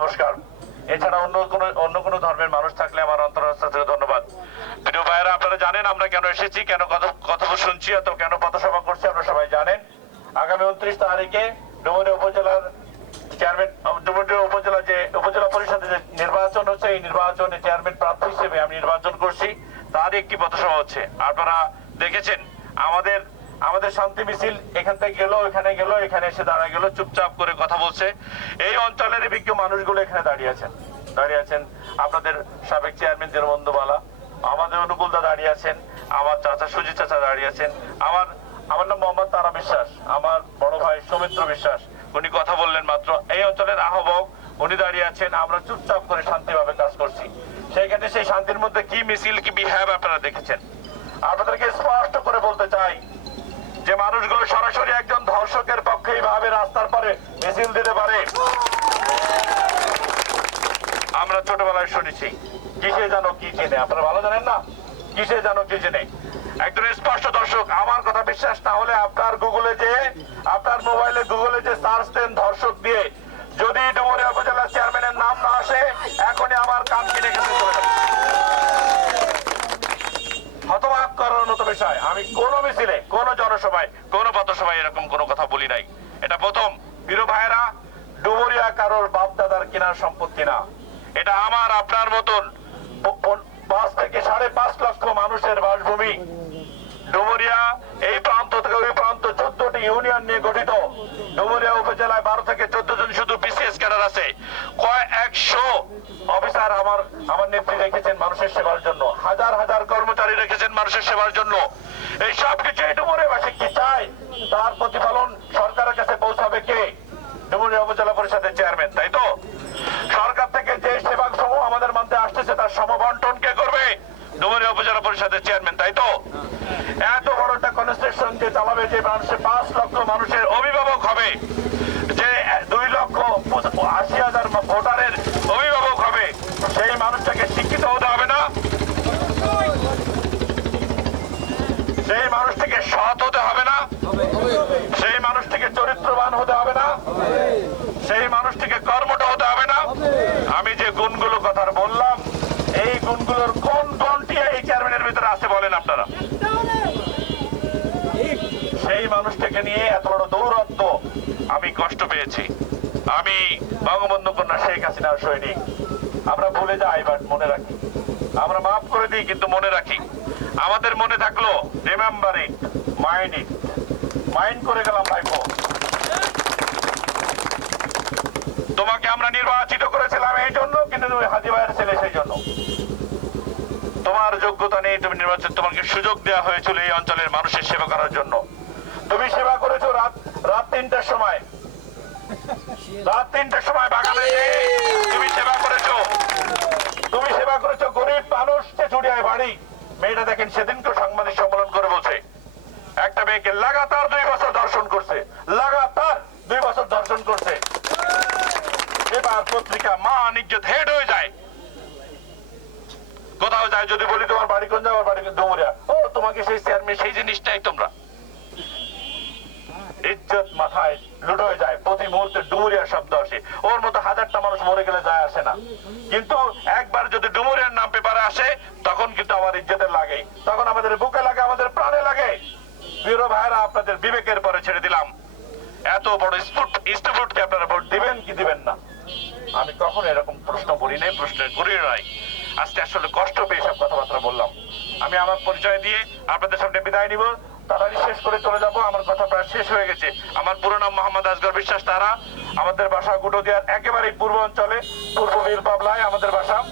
নমস্কার। এছাড়া অন্য কোনো অন্য কোনো ধর্মের মানুষ থাকলে আমার অন্তরাস্থা থেকে ধন্যবাদ। প্রিয় ভাইয়েরা, আপনারা জানেন আমরা কেন এসেছি, কেন কথা শুনছি এত কেন পথসভা করছি আপনারা সবাই জানেন। আগামী উনত্রিশ তারিখে ডুমুরিয়া উপজেলার চেয়ারম্যান ডুমুরিয়া উপজেলা যে, উপজেলা পরিষদের যে নির্বাচন হচ্ছে, এই নির্বাচনে চেয়ারম্যান প্রার্থী হিসেবে আমি নির্বাচন করছি। তারই একটি পথসভা হচ্ছে। আপনারা দেখেছেন, আমাদের আমাদের শান্তি মিছিল এখান থেকে গেল, এখানে গেল, এখানে এসে দাঁড়া গেল, চুপচাপ করে কথা বলছে। এই অঞ্চলের বিজ্ঞ মানুষগুলো এখানে দাঁড়িয়ে আছেন। দাঁড়িয়ে আছেন আপনাদের সাবেক চেয়ারম্যান দেরবন্ধুবালা আমাদের অনুকূলদা দাঁড়িয়ে আছেন, আমার চাচা সুজিত চাচা দাঁড়িয়ে আছেন, আমার আমার নাম মোহাম্মদ তারা বিশ্বাস, আমার বড় ভাই সৌমিত্র বিশ্বাস, উনি কথা বললেন মাত্র। এই অঞ্চলের আহ্বায়ক, উনি দাঁড়িয়ে আছেন, আমরা চুপচাপ করে শান্তিভাবে কাজ করছি। সেইখানে সেই শান্তির মধ্যে কি মিছিল, কি বিহেভ আপনারা দেখেছেন? আপনাদেরকে স্পষ্ট করে বলতে চাই যে মানুষগুলো সরাসরি একজন ধর্ষকের পক্ষে এইভাবে রাস্তার পরে মিছিল দিতে পারে। আমরা ছোটবেলায় শুনেছি, কিসে জানো কি চেনে? আপনারা ভালো জানেন না? কিসে জানো কি চেনে? একজন স্পষ্ট দর্শক, আমার কথা বিশ্বাস না হলে আপনার গুগলে যে, আপনার মোবাইলে গুগলে যে সার্চ দেন ধর্ষক দিয়ে যদি ডুমুরিয়া উপজেলা চেয়ারম্যানের নাম না আসে এখনই আমার কান কিনে গেছে চলে যাবে হতবাক করার মতো বিষয় আমি কোন মিছিলে কোন জনসভায় কোন পথসভায় এরকম কোনো কথা বলি নাই এটা প্রথম বীর ভাইরা ডুবুরিয়া কারোর বাপ দাদার কেনার সম্পত্তি না। এটা আমার, আপনার মতন পাঁচ থেকে সাড়ে পাঁচ লক্ষ মানুষের বাসভূমি। ডুমুরিয়া, এই প্রান্ত থেকে ওই প্রান্ত চোদ্দটি ইউনিয়ন নিয়ে গঠিত। ডুমুরিয়া উপজেলায় বারো থেকে চোদ্দ জন শুধু বিসিএস ক্যাডার আছে। কয় একশো অফিসার আমার আমার নেত্রী রেখেছেন মানুষের সেবার জন্য। হাজার হাজার কর্মচারী রেখেছেন মানুষের সেবার জন্য। এই সব কিছু এই ডুমুরিয়াবাসী কি চায়? তার প্রতিফলন সরকারের কাছে পৌঁছাবে কে? ডুমুরিয়া উপজেলা পরিষদের চেয়ারম্যান তাই তো? সমবন্টন কে করবে? ডুমুরিয়া উপজেলা পরিষদের চেয়ারম্যান তাই তো? এত বড় একটা কনস্ট্রাকশন যে চালাবে যে মানুষের পাঁচ লক্ষ মানুষের অভিভাবক হবে যে দুই লক্ষ পঁচ- আশি হাজার ভোটারের অভিভাবক হবে সেই মানুষটাকে শিক্ষিত হতে হবে না সেই মানুষটিকে সৎ হতে হবে না সেই মানুষটিকে চরিত্রবান হতে হবে না সেই মানুষটিকে কর্মটা হতে হবে না আমি যে গুণগুলো কথা বললাম এই গুণগুলোর কোন গুণটি এই চেয়ারম্যানের ভিতরে আছে বলেন আপনারা সেই মানুষটাকে নিয়ে এত বড় দৌরত্ব আমি কষ্ট পেয়েছি। আমি বঙ্গবন্ধু কন্যা শেখ হাসিনার সৈনিক। আমরা ভুলে যাই বাট মনে রাখি। আমরা মাফ করে দিই, কিন্তু মনে রাখি। আমাদের মনে থাকল remember it mind it mind করে গেলাম ভাইপো তোমাকে আমরা নির্বাচিত করেছিলাম এই জন্য, কিন্তু তুমি হাজি ভাইয়ের ছেলে সেই জন্য। তোমার যোগ্যতা নেই তুমি নির্বাচন, তোমাকে সুযোগ দেওয়া হয়েছিল এই অঞ্চলের মানুষের সেবা করার জন্য। তুমি সেবা করেছ রাত রাত তিনটার সময়। রাত তিনটার সময় বাগানে তুমি সেবা করেছ। তুমি সেবা করেছ গরিব মানুষ চুড়িয়ায় বাড়ি। মেয়েটা দেখেন সেদিনকে সাংবাদিক সম্মেলন করে বলছে, একটা মেয়েকে লাগাতার দুই বছর দর্শন করছে, লাগাতার দুই বছর দর্শন করছে। এবার পত্রিকা মা নিজ্জত হেড হয়ে যায়। কোথাও যায় যদি বলি, তোমার বাড়ি কোন যাওয়ার বাড়ি ডুমুরিয়া ও, তোমাকে সেই চেয়ারম্যান, সেই জিনিসটাই তোমরা। ইজ্জত মাথায় লুট হয়ে যায়। প্রতি মুহূর্তে ডুমুরিয়া শব্দ আসে। ওর মতো হাজারটা মানুষ মরে গেলে যায় আসে না। কিন্তু একবার যদি ডুমুরিয়ার নাম পেপারে আসে, তখন কিন্তু আমার ইজ্জতের লাগে। তখন আমাদের বুকে লাগে, আমাদের প্রাণে লাগে। প্রিয় ভাইরা আপনাদের বিবেকের পরে ছেড়ে দিলাম। এত বড় স্পুট ইনস্টিটিউটকে আপনারা ভোট দিবেন কি দিবেন না? আমি কখনো এরকম প্রশ্ন করি নাই প্রশ্ন করি নাই। আজকে আসলে কষ্ট পেয়ে সব কথাবার্তা বললাম। আমি আমার পরিচয় দিয়ে আপনাদের সামনে বিদায় নিব। তাড়াতাড়ি শেষ করে চলে যাব। আমার কথা প্রায় শেষ হয়ে গেছে। আমার পুরো নাম মোহাম্মদ আজগর বিশ্বাস তারা। আমাদের বাসা গুটোদিয়ার একেবারেই পূর্ব অঞ্চলে, পূর্ব বীর পাবলায় আমাদের বাসা।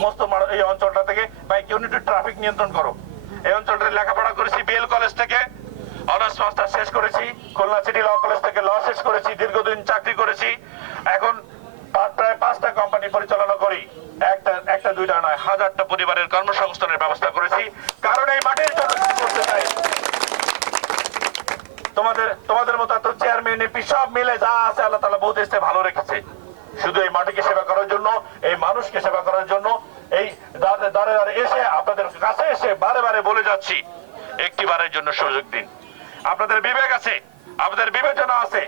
মস্ত এই অঞ্চলটা থেকে ভাই কেউ একটু ট্রাফিক নিয়ন্ত্রণ করো। এই অঞ্চলটা লেখাপড়া করেছি বিএল কলেজ থেকে। অনার্স মাস্টার শেষ করেছি খুলনা সিটি ল কলেজ থেকে ল শেষ করেছি দীর্ঘদিন চাকরি করেছি এখন পা- প্রায় পাঁচটা কোম্পানি পরিচালনা করি একটা একটা দুইটা নয় হাজারটা পরিবারের কর্মসংস্থানের ব্যবস্থা করেছি কারণ এই মাটির জন্য কিছু করতে চাই তোমাদের তোমাদের মতো সব মিলে যা আছে আল্লাহ তালা বহু দেশে ভালো রেখেছে। শুধু এই মাটিকে সেবা করার জন্য, এই মানুষকে সেবা করার জন্য, এই দাঁড়ে দাঁড়ে এসে আপনাদের কাছে এসে বারে বারে বলে যাচ্ছি একটি বারের জন্য সুযোগ দিন। আপনাদের বিবেক আছে, আপনাদের বিবেচনা আছে,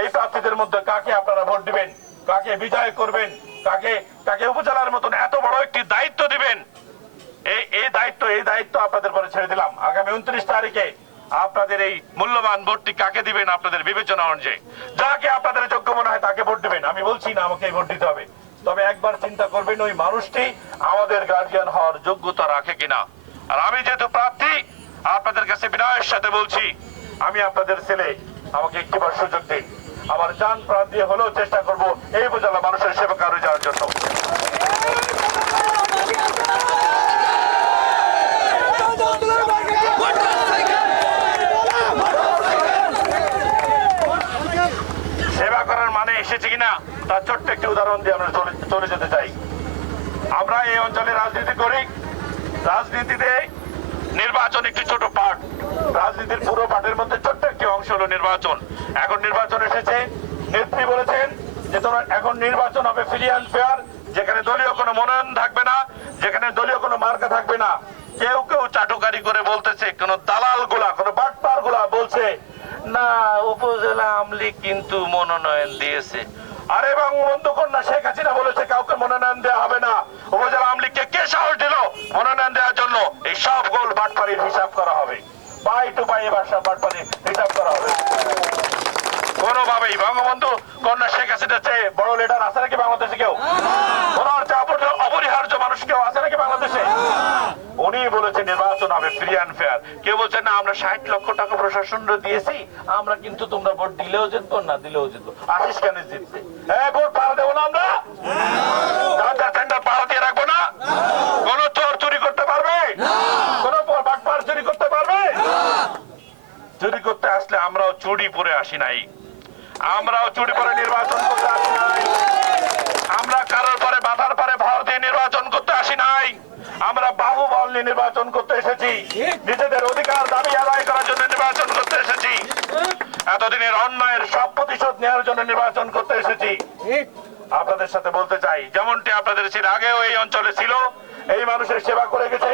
এই প্রার্থীদের মধ্যে কাকে আপনারা ভোট দিবেন, কাকে বিজয় করবেন, কাকে কাকে উপজেলার মতন এত বড় একটি দায়িত্ব দিবেন? এই এই দায়িত্ব এই দায়িত্ব আপনাদের পরে ছেড়ে দিলাম। আগামী উনত্রিশ তারিখে আপনাদের এই মূল্যবান ভোটটি কাকে দিবেন আপনাদের বিবেচনা অনুযায়ী? যাকে আপনাদের যোগ্য মনে হয় তাকে ভোট দিবেন। আমি বলছি না আমাকে ভোট দিতে হবে। তবে একবার চিন্তা করবেন, ওই মানুষটি আমাদের গার্জিয়ান হওয়ার যোগ্যতা রাখে কিনা। আর আমি যেহেতু প্রার্থী, আপনাদের কাছে বিনয়ের সাথে বলছি, আমি আপনাদের ছেলে, আমাকে একটিবার সুযোগ দিন। আমার যান প্রাণ দিয়ে হলেও চেষ্টা করব এই উপজেলা মানুষের সেবা কারও যাওয়ার জন্য। সেবা করার মানে এসেছে কিনা, তার ছোট্ট একটি উদাহরণ দিয়ে আমরা চলে যেতে চাই। আমরা এই অঞ্চলে রাজনীতি করি। রাজনীতিতে নির্বাচন একটি ছোট পার্ট রাজনীতির পুরো পার্টের মধ্যে ছোট্ট একটি অংশ হলো নির্বাচন। এখন নির্বাচন এসেছে। নেত্রী বলেছেন যে তোমরা এখন নির্বাচন হবে ফ্রি অ্যান্ড ফেয়ার যেখানে দলীয় কোনো মনোনয়ন থাকবে না, যেখানে দলীয় কোনো মার্কা থাকবে না। কেউ কেউ চাটুকারি করে বলতেছে, কোন দালালগুলা কোন বাটপারগুলা বলছে না উপজেলা আমলি কিন্তু মনোনয়ন দিয়েছে। আরে বঙ্গবন্ধু কন্যা শেখ হাসিনা বলেছে কাউকে মনোনয়ন দেওয়া হবে না উপজেলা আমলিগকে কে সাহস দিল মনোনয়ন দেওয়ার জন্য এই সব গোল বাটপাড়ির হিসাব করা হবে পাই টু পাই এবার সব বাটপাড়ির হিসাব করা হবে কোনোভাবেই বঙ্গবন্ধু কন্যা শেখ হাসিনার চেয়ে বড় লিডার আছে নাকি বাংলাদেশে কেউ ওনার চেয়ে অপর- অপরিহার্য মানুষ কেউ আছে নাকি বাংলাদেশে উনি বলেছে নির্বাচন হবে ফ্রি অ্যান্ড ফেয়ার কেউ বলছে না আমরা ষাট লক্ষ টাকা প্রশাসন দিয়েছি আমরা কিন্তু তোমরা ভোট দিলেও জিতবো না দিলেও জিতবো। আশিস কেন জিতছে? হ্যাঁ ভোট পাড়া দেবো না আমরা? সেন্টার পাড়া দিয়ে রাখব না? কোন চোর চুরি করতে পারবে? কোন বাটপার চুরি করতে পারবে? চুরি করতে আসলে আমরাও চুরি পরে আসি নাই। আমরাও চুরি পরে নির্বাচন করতে আসি নাই। আমরা কারোর পরে বাধার পরে ভারতীয় নির্বাচন আমরা বাহুবল নিয়ে নির্বাচন করতে এসেছি। নিজেদের অধিকার দাবি আদায় করার জন্য নির্বাচন করতে এসেছি। এতদিনের অন্যায়ের সব প্রতিশোধ নেওয়ার জন্য নির্বাচন করতে এসেছি। আপনাদের সাথে বলতে চাই, যেমনটি আপনাদের ছিল আগেও এই অঞ্চলে ছিল, এই মানুষের সেবা করে গেছে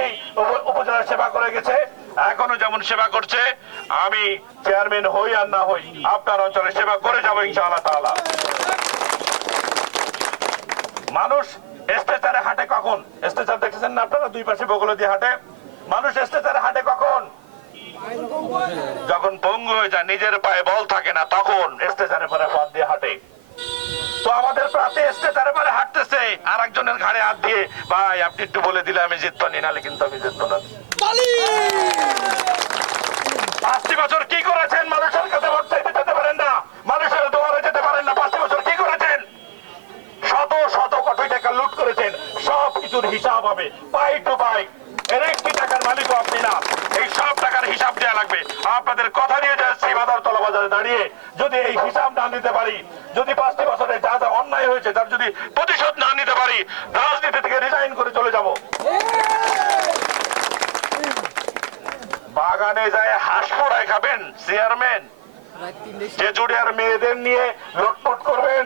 উপজেলার সেবা করে গেছে, এখনও যেমন সেবা করছে, আমি চেয়ারম্যান হই আর না হই, আপনার অঞ্চলে সেবা করে যাব ইনশাআল্লাহ তাআলা। মানুষ স্টেচারে হাঁটে কখন? স্টেচার দেখেছেন না আপনারা? দুই পাশে বগল দিয়ে হাঁটে। মানুষ স্টেচারে হাঁটে কখন? যখন পঙ্গু হয়ে যায় নিজের পায়ে বল থাকে না তখন স্টেচারে পরে পথ দিয়ে হাঁটে। তো আমাদের প্রাতে স্টেচারে পরে হাঁটতেছে। আর একজনের ঘাড়ে হাত দিয়ে ভাই আপনি একটু বলে দিলে আমি জিতবো নি নাহলে কিন্তু আমি জিতবো না। পাঁচটি বছর কি করেছেন মানুষের কাছে ভোট চাইতে যেতে পারেন না মানুষের দুয়ারে যেতে পারেন না পাঁচটি বছর কি করেছেন শত শত কোটি টাকা লুট করেছেন কিছুর হিসাব হবে পাই টু পাই এর একটি টাকার মালিকও আপনি না। এই সব টাকার হিসাব দেওয়া লাগবে। আপনাদের কথা দিয়ে যাচ্ছি বাজার তলা বাজারে দাঁড়িয়ে যদি এই হিসাব না দিতে পারি, যদি পাঁচটি বছরে যা যা অন্যায় হয়েছে তার যদি প্রতিশোধ না নিতে পারি, রাজনীতি থেকে রিজাইন করে চলে যাব। বাগানে যায় হাঁস পোড়ায় খাবেন চেয়ারম্যান যে জুড়িয়ার মেয়েদের নিয়ে লটপট করবেন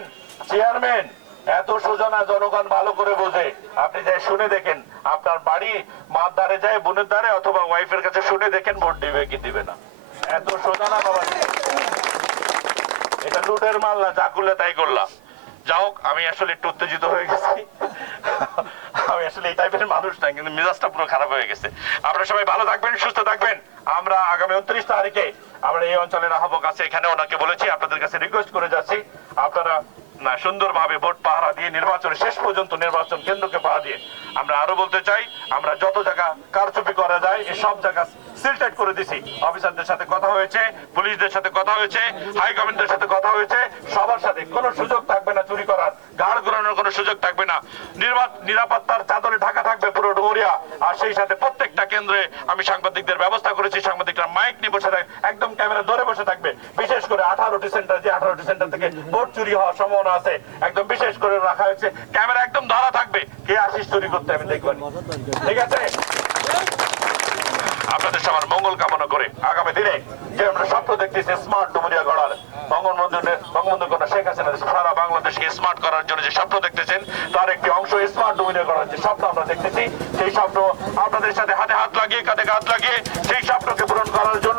চেয়ারম্যান এত সোজনা জনগণ ভালো করে বোঝে। আপনি যাই শুনে দেখেন, আপনার বাড়ি মার দ্বারে যায়, বোনের দ্বারে, অথবা ওয়াইফের কাছে শুনে দেখেন, ভোট দিবে কি দিবে না। এত সোজনা বাবা। এটা লুটের মাল না, যা করলে তাই করলাম। যা হোক, আমি আসলে একটু উত্তেজিত হয়ে গেছি। আমি আসলে এই টাইপের মানুষ না, কিন্তু মেজাজটা পুরো খারাপ হয়ে গেছে। আপনারা সবাই ভালো থাকবেন, সুস্থ থাকবেন। আমরা আগামী উনত্রিশ তারিখে আমরা এই অঞ্চলের আহ্বক আছে, এখানে ওনাকে বলেছি, আপনাদের কাছে রিকোয়েস্ট করে যাচ্ছি। আপনারা সুন্দরভাবে ভোট পাহারা দিয়ে নির্বাচন শেষ পর্যন্ত নির্বাচন কেন্দ্রকে পাহারা দিয়ে আমরা আরও বলতে চাই, আমরা যত জায়গা কারচুপি করা যায় এই সব জায়গা সিলটেট করে দিছি। অফিসারদের সাথে কথা হয়েছে, পুলিশদের সাথে কথা হয়েছে হাই কমান্ডের সাথে কথা হয়েছে, সবার সাথে কোনো সুযোগ থাকবে না চুরি করার, গাড় ঘোরানোর কোনো সুযোগ থাকবে না। নিরাপত্তার চাদরে ঢাকা থাকবে পুরো ডুমুরিয়া, আর সেই সাথে প্রত্যেকটা কেন্দ্রে আমি সাংবাদিকদের ব্যবস্থা করেছি, সাংবাদিকরা মাইক নিয়ে বসে থাকে, একদম ক্যামেরা ধরে বসে আঠারোটি সেন্টার থেকে ভোট চুরি হওয়ার সম্ভাবনা আছে। একদম বিশেষ করে রাখা হয়েছে। ক্যামেরা একদম ধরা থাকবে। কে আসিস চুরি করতে আমি দেখবেন ঠিক আছে? আপনাদের সবার মঙ্গল কামনা করে আগামী দিনে যে আমরা স্বপ্ন দেখতেছি স্মার্ট ডুমুরিয়া গড়ার বঙ্গবন্ধু বঙ্গবন্ধু কন্যা শেখ হাসিনা সারা বাংলাদেশকে স্মার্ট করার জন্য যে স্বপ্ন দেখতেছেন, তার একটি অংশ স্মার্ট ডুমুরিয়া গড়ার যে স্বপ্ন আমরা দেখতেছি, সেই স্বপ্ন আপনাদের সাথে হাতে হাত লাগিয়ে, কাঁধে হাত লাগিয়ে, সেই স্বপ্নকে পূরণ করার জন্য